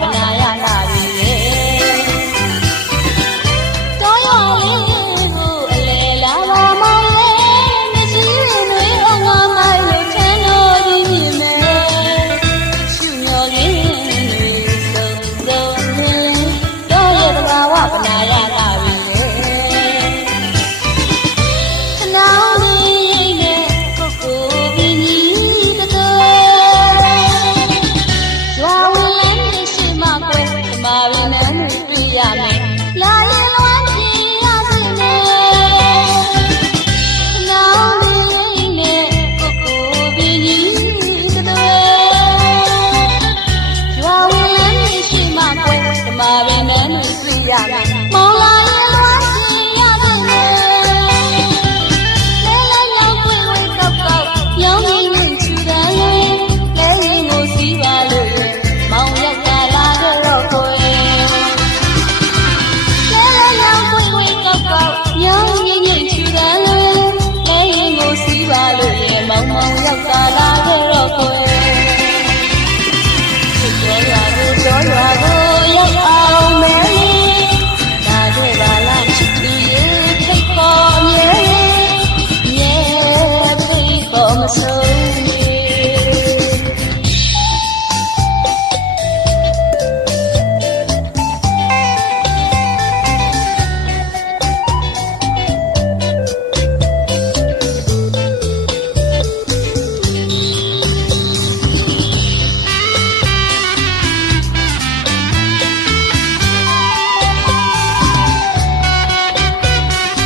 ပနာရလာပြီလေတောရွာလေးကိုအလေလာပါမောင်လေးမရှိရင်တွေအောင်ငါမိုက်လို့ထမ်းလို့ကြီးမြင်မယ်ရှူမျောရင်းတွေစုံစုံလင်းတောရဲ့သဘာဝပနာရလာပြီလေခဏလေးနဲ့ကိုကိုပြီးကြီးတတော်ရွာဝင်လမ်းနေရှိမှကွယ်ဒီမှာရင်းနှံတွေ့ရမယ်လာရင်လွမ်းကြည့်ရစေနဲ့ခဏလေးနဲ့ကိုကိုပြီးကြီးတတော်ရွာဝင်လမ်းနေရှိမှကွယ်ဒီမှာရင်းနှံတွေ့ရမယ်မောင်လာရင်လွမ်းကြည့်ရစေနဲ့လဲလဲလောက်ပွင့်ဝဲကောက်ကောက်ရောင်းရင်းနဲ့ချူတယ်လဲရင်ကိုစီးပါလို့မောင်ယောက်ျားလာတော့ကိုယ်လဲလဲလောက်ပွင့်ဝဲကောက်ကောက်ရောင်းရင်းနဲ့ချူတယ်လဲရင်ကိုစီးပါလို့မောင်ယောက်ျားလာတော့ကိုယ်ပြောရွာကို